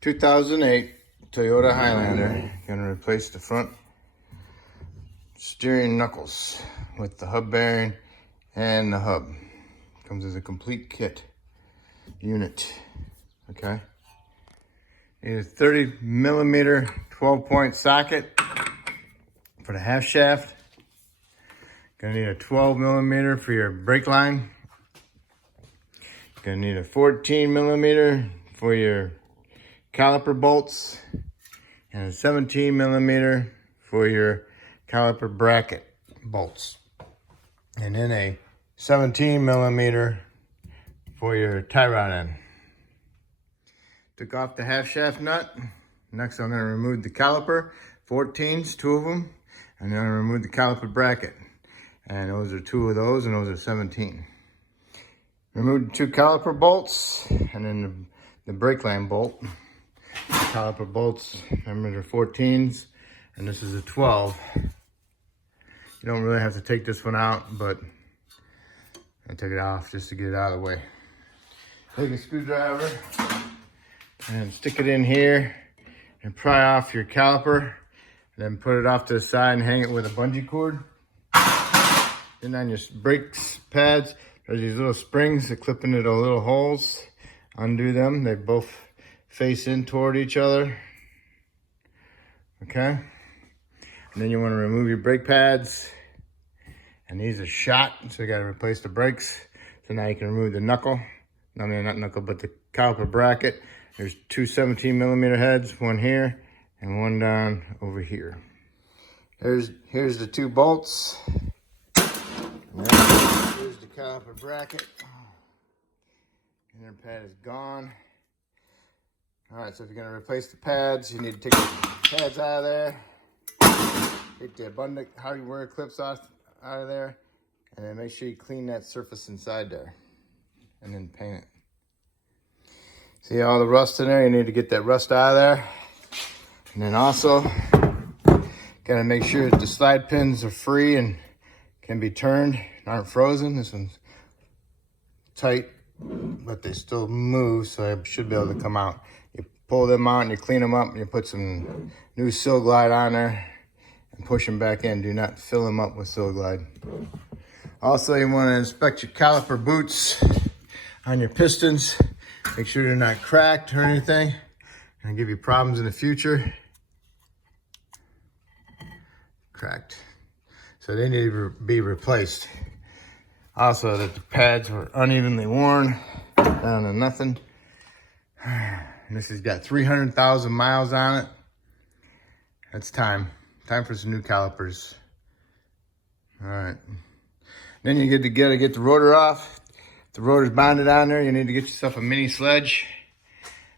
2008 Toyota Highlander. Gonna replace the front steering knuckles with the hub bearing and the hub. Comes as a complete kit unit. Okay. Need a 30 millimeter 12-point socket for the half shaft. Gonna need a 12 millimeter for your brake line. Gonna need a 14 millimeter for your caliper bolts and a 17 millimeter for your caliper bracket bolts, and then a 17 millimeter for your tie rod end. Took off the half shaft nut. Next I'm going to remove the caliper 14s, 2 of them, and then I'm going to remove the caliper bracket, and those are 2 of those, and those are 17. Remove the 2 caliper bolts and then the brake line bolt. The caliper bolts, remember, they're 14s, and this is a 12. You don't really have to take this one out, but I took it off just to get it out of the way. Take a screwdriver and stick it in here and pry off your caliper, and then put it off to the side and hang it with a bungee cord. Then on your brakes pads, there's these little springs that clip into the little holes. Undo them. They both face in toward each other. Okay. And then you want to remove your brake pads. And these are shot, so you got to replace the brakes. So now you can remove the knuckle. No, not knuckle, but the caliper bracket. There's 2 17 millimeter heads, one here and one down over here. Here's the 2 bolts. Here's the caliper bracket. Inner pad is gone. All right, so if you're gonna replace the pads, you need to take the pads out of there. Take the abundant hardware clips out of there, and then make sure you clean that surface inside there, and then paint it. See all the rust in there? You need to get that rust out of there. And then also, gotta make sure that the slide pins are free and can be turned and aren't frozen. This one's tight, but they still move, so they should be able to come out. You pull them out and you clean them up, and you put some new Sil Glide on there and push them back in. Do not fill them up with Sil Glide. Also, you want to inspect your caliper boots on your pistons. Make sure they're not cracked or anything. Gonna give you problems in the future. Cracked. So they need to be replaced. Also, that the pads were unevenly worn down to nothing. And this has got 300,000 miles on it. It's time for some new calipers. All right. Then you get to get the rotor off. If the rotor's bonded on there, you need to get yourself a mini sledge.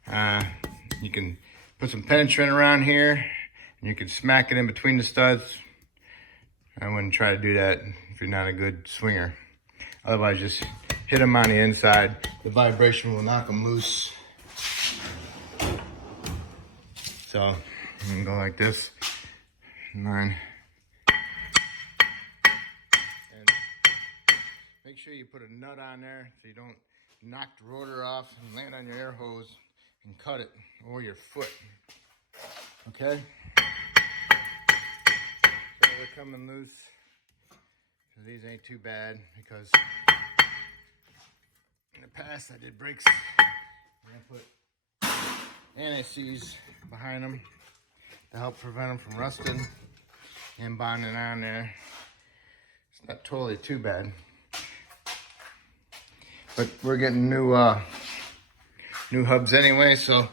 You can put some penetrant around here, and you can smack it in between the studs. I wouldn't try to do that if you're not a good swinger. Otherwise, just hit them on the inside. The vibration will knock them loose. So, you can go like this. 9. And make sure you put a nut on there so you don't knock the rotor off and land on your air hose and cut it, or your foot. Okay? So they're coming loose. So these ain't too bad, because in the past I did brakes and I put anti-seize behind them to help prevent them from rusting and bonding on there. It's not totally too bad, but we're getting new hubs anyway, so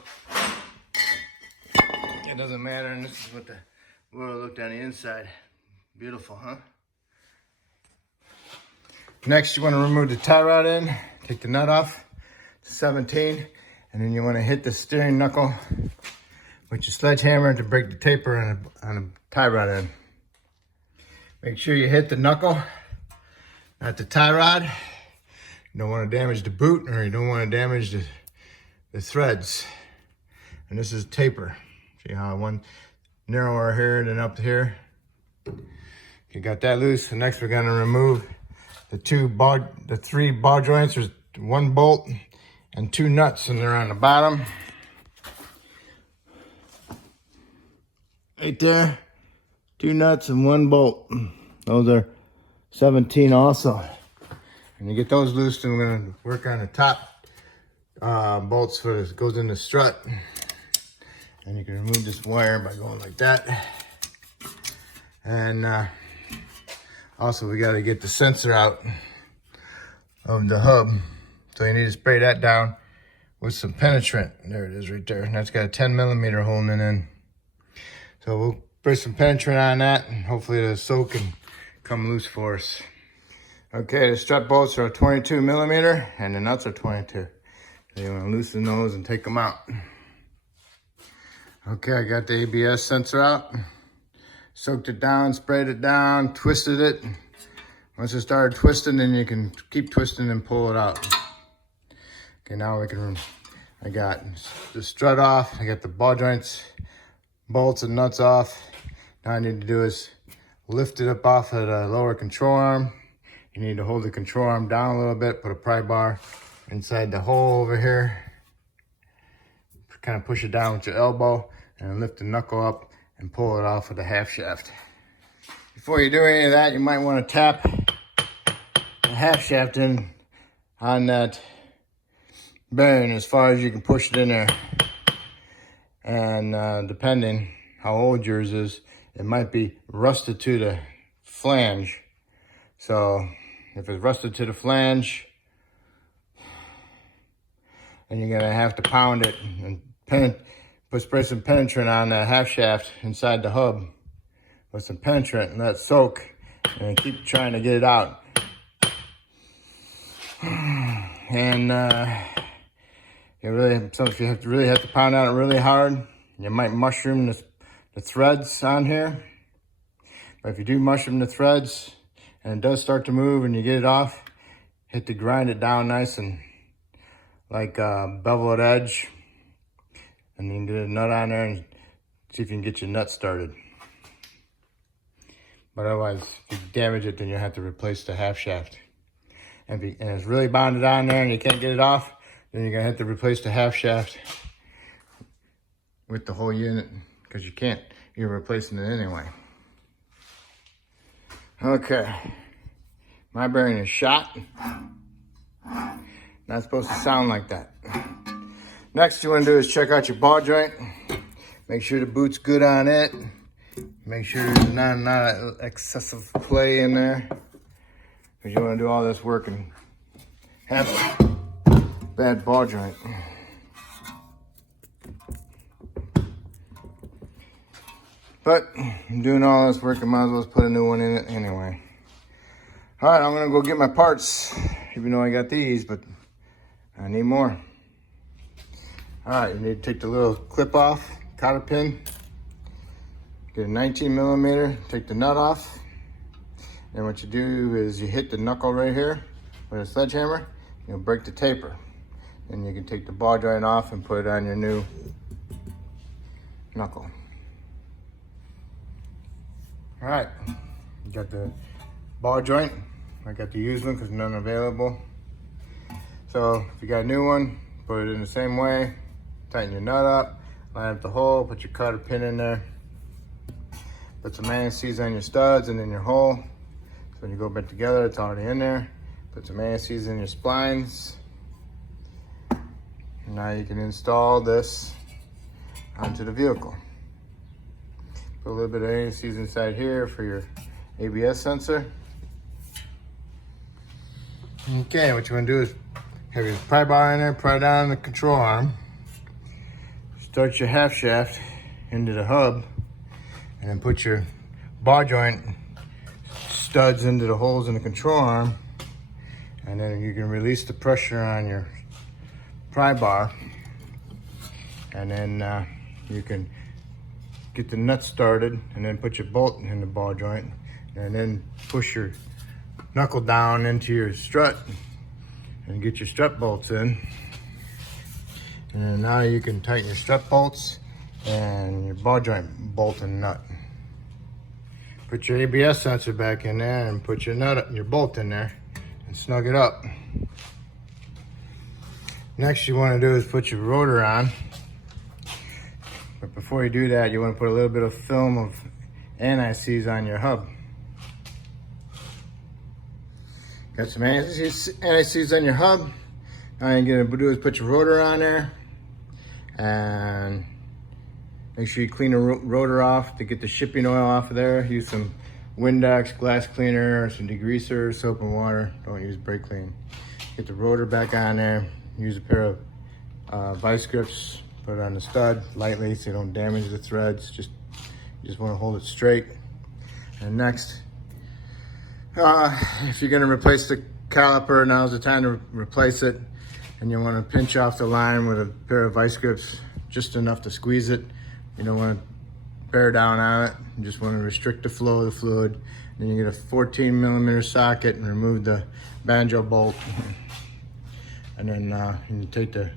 it doesn't matter. And this is what it looked on the inside. Beautiful, huh? Next, you want to remove the tie rod end. Take the nut off, 17, and then you want to hit the steering knuckle with your sledgehammer to break the taper on a tie rod end. Make sure you hit the knuckle, not the tie rod. You don't want to damage the boot, or you don't want to damage the threads. And this is taper. See how one narrower here than up here? You got that loose. And next we're going to remove the 3 ball joints. There's 1 bolt and 2 nuts, and they're on the bottom. right there. 2 nuts and 1 bolt. Those are 17 also. And you get those loose, and we're gonna work on the top bolts for this. Goes in the strut. And you can remove this wire by going like that. And also we gotta get the sensor out of the hub. So you need to spray that down with some penetrant. There it is right there. And that's got a 10 millimeter holding it in. So we'll spray some penetrant on that, and hopefully the soak can come loose for us. Okay, the strut bolts are 22 millimeter and the nuts are 22. So you want to loosen those and take them out. Okay, I got the ABS sensor out. Soaked it down, sprayed it down, twisted it. Once it started twisting, then you can keep twisting and pull it out. Okay, now I got the strut off. I got the ball joints, bolts and nuts off. Now I need to do is lift it up off of the lower control arm. You need to hold the control arm down a little bit, put a pry bar inside the hole over here. Kind of push it down with your elbow and lift the knuckle up and pull it off with the half shaft. Before you do any of that, you might want to tap the half shaft in on that bearing as far as you can push it in there. And depending how old yours is, it might be rusted to the flange. So if it's rusted to the flange, then you're gonna have to pound it and spray some penetrant on that half shaft inside the hub with some penetrant and let it soak, and keep trying to get it out. And you really have to pound on it really hard. You might mushroom the threads on here. But if you do mushroom the threads and it does start to move and you get it off, hit to grind it down nice and like beveled edge. And then get a nut on there and see if you can get your nut started. But otherwise, if you damage it, then you'll have to replace the half shaft. And it's really bonded on there and you can't get it off, then you're gonna have to replace the half shaft with the whole unit, because you're replacing it anyway. Okay, my bearing is shot. Not supposed to sound like that. Next you want to do is check out your ball joint. Make sure the boot's good on it. Make sure there's not excessive play in there, because you want to do all this work and have a bad ball joint. But I'm doing all this work, I might as well put a new one in it anyway. All right, I'm gonna go get my parts, even though I got these, but I need more. All right, you need to take the little clip off, cotter pin, get a 19 millimeter, take the nut off. And what you do is you hit the knuckle right here with a sledgehammer, you'll break the taper. Then you can take the ball joint off and put it on your new knuckle. All right, you got the ball joint. I got the used one because none available. So if you got a new one, put it in the same way. Tighten your nut up, line up the hole, put your cotter pin in there. Put some anti-seize on your studs and in your hole. So when you go back together, it's already in there. Put some anti-seize in your splines. And now you can install this onto the vehicle. Put a little bit of anti-seize inside here for your ABS sensor. Okay, what you want to do is have your pry bar in there, pry down the control arm. Start your half shaft into the hub, and then put your ball joint studs into the holes in the control arm, and then you can release the pressure on your pry bar, and then you can get the nut started, and then put your bolt in the ball joint, and then push your knuckle down into your strut and get your strut bolts in. And then now you can tighten your strut bolts and your ball joint bolt and nut. Put your ABS sensor back in there and put your bolt in there and snug it up. Next you want to do is put your rotor on. But before you do that, you want to put a little bit of film of anti-seize on your hub. Got some anti-seize on your hub. All you're gonna do is put your rotor on there and make sure you clean the rotor off to get the shipping oil off of there. Use some Windex, glass cleaner, or some degreaser, soap and water. Don't use brake clean. Get the rotor back on there. Use a pair of vice grips. Put it on the stud lightly so you don't damage the threads. You just want to hold it straight. And next, if you're going to replace the caliper, now's the time to replace it. And you want to pinch off the line with a pair of vice grips, just enough to squeeze it. You don't want to bear down on it. You just want to restrict the flow of the fluid. Then you get a 14mm socket and remove the banjo bolt. And then you take the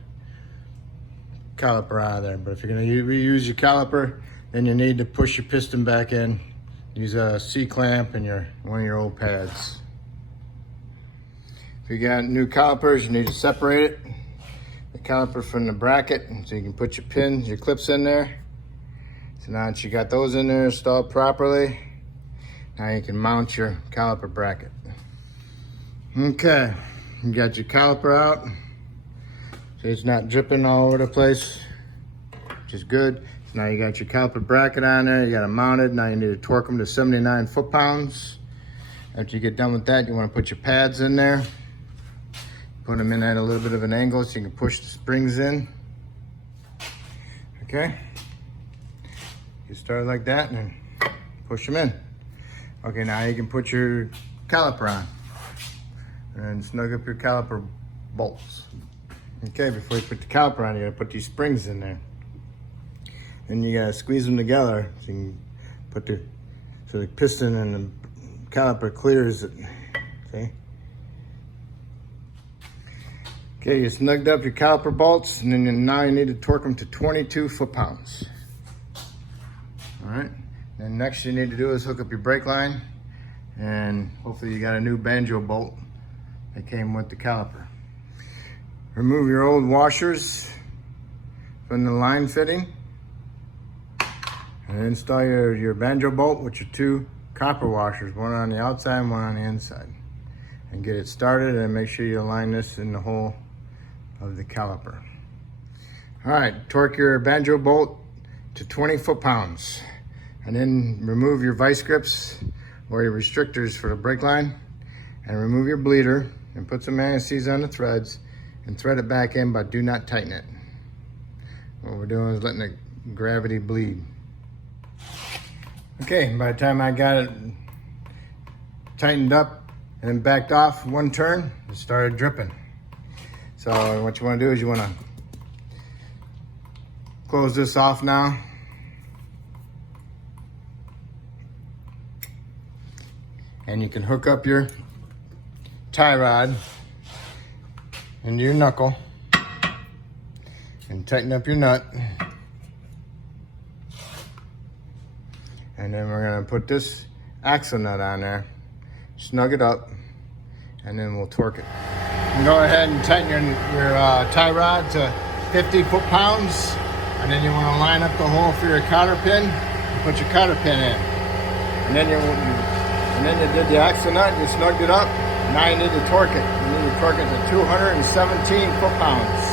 caliper out of there. But if you're going to reuse your caliper, then you need to push your piston back in. Use a C-clamp and one of your old pads. If you got new calipers, you need to separate it, the caliper from the bracket, so you can put your pins, your clips in there. So now that you got those in there installed properly, now you can mount your caliper bracket. Okay, you got your caliper out, so it's not dripping all over the place, which is good. So now you got your caliper bracket on there, you got it mounted. Now you need to torque them to 79 foot-pounds. After you get done with that, you want to put your pads in there. Put them in at a little bit of an angle so you can push the springs in. Okay. You start like that and then push them in. Okay, now you can put your caliper on and snug up your caliper bolts. Okay, before you put the caliper on, you gotta put these springs in there. Then you gotta squeeze them together so you can put so the piston and the caliper clears it. Okay. Okay, you snugged up your caliper bolts, and then now you need to torque them to 22 foot-pounds. All right. Then next you need to do is hook up your brake line, and hopefully you got a new banjo bolt that came with the caliper. Remove your old washers from the line fitting, and install your banjo bolt with your two copper washers, one on the outside and one on the inside. And get it started, and make sure you align this in the hole of the caliper. All right, torque your banjo bolt to 20 foot-pounds, and then remove your vice grips or your restrictors for the brake line, and remove your bleeder, and put some anti-seize on the threads, and thread it back in, but do not tighten it. What we're doing is letting the gravity bleed. Okay, by the time I got it tightened up and backed off one turn, it started dripping. So what you want to do is you want to close this off now. And you can hook up your tie rod into your knuckle and tighten up your nut. And then we're going to put this axle nut on there, snug it up, and then we'll torque it. And go ahead and tighten your tie rod to 50 foot-pounds, and then you want to line up the hole for your cotter pin and put your cotter pin in. And then you did the axle nut, you snugged it up. Now you need to torque it. You need to torque it to 217 foot-pounds.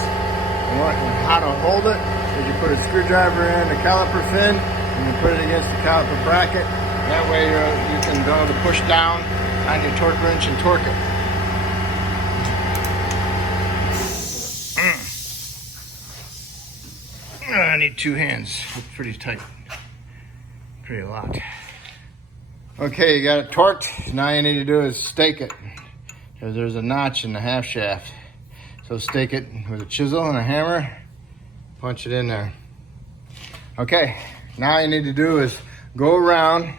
And how to hold it is you put a screwdriver in the caliper fin, and you put it against the caliper bracket. That way you can go to push down on your torque wrench and torque it. I need two hands. It's pretty tight. Pretty locked. Okay, you got it torqued. Now you need to do is stake it, because there's a notch in the half shaft. So stake it with a chisel and a hammer. Punch it in there. Okay, now you need to do is go around,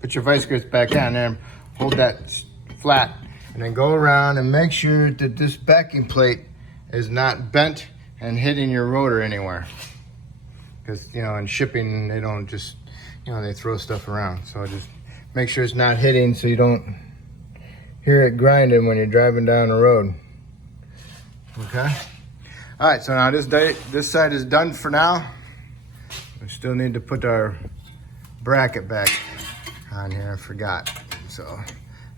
put your vice grips back on there, hold that flat, and then go around and make sure that this backing plate is not bent and hitting your rotor anywhere. Because, you know, in shipping, they don't just, you know, they throw stuff around. So just make sure it's not hitting so you don't hear it grinding when you're driving down the road. Okay? All right, so now this side is done for now. We still need to put our bracket back on here, I forgot. So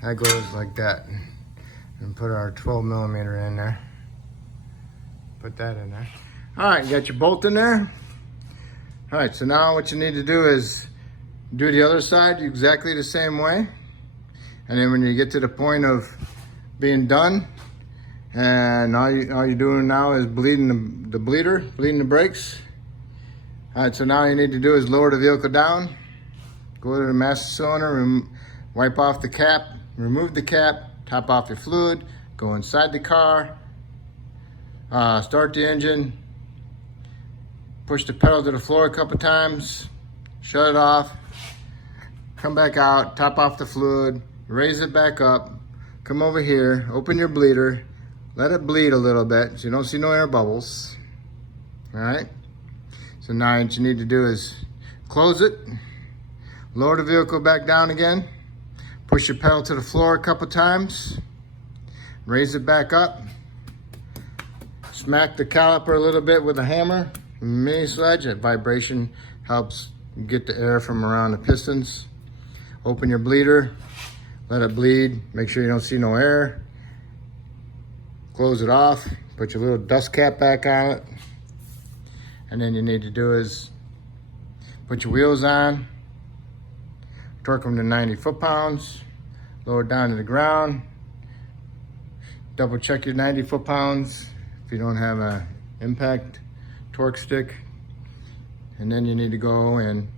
that goes like that. And put our 12 millimeter in there. Put that in there. All right, you got your bolt in there. All right, so now what you need to do is do the other side exactly the same way. And then when you get to the point of being done, and all you're doing now is bleeding the brakes. All right, so now all you need to do is lower the vehicle down, go to the master cylinder, wipe off the cap, remove the cap, top off your fluid, go inside the car, start the engine, push the pedal to the floor a couple times, shut it off, come back out, top off the fluid, raise it back up, come over here, open your bleeder, let it bleed a little bit so you don't see no air bubbles. All right? So now what you need to do is close it, lower the vehicle back down again, push your pedal to the floor a couple times, raise it back up, smack the caliper a little bit with a hammer, mini sledge. That vibration helps get the air from around the pistons. Open your bleeder, let it bleed, make sure you don't see no air. Close it off, put your little dust cap back on it. And then you need to do is put your wheels on, torque them to 90 foot-pounds, lower it down to the ground, double check your 90 foot-pounds if you don't have an impact torque stick. And then you need to go and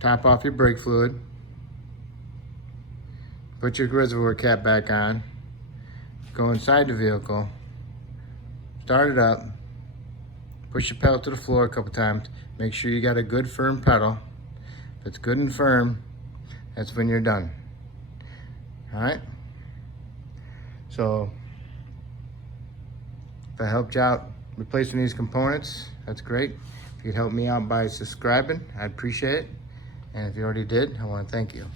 top off your brake fluid, put your reservoir cap back on, go inside the vehicle, start it up, push your pedal to the floor a couple times, make sure you got a good firm pedal. If it's good and firm, that's when you're done. All right? So, if I helped you out replacing these components, that's great. If you'd help me out by subscribing, I'd appreciate it. And if you already did, I want to thank you.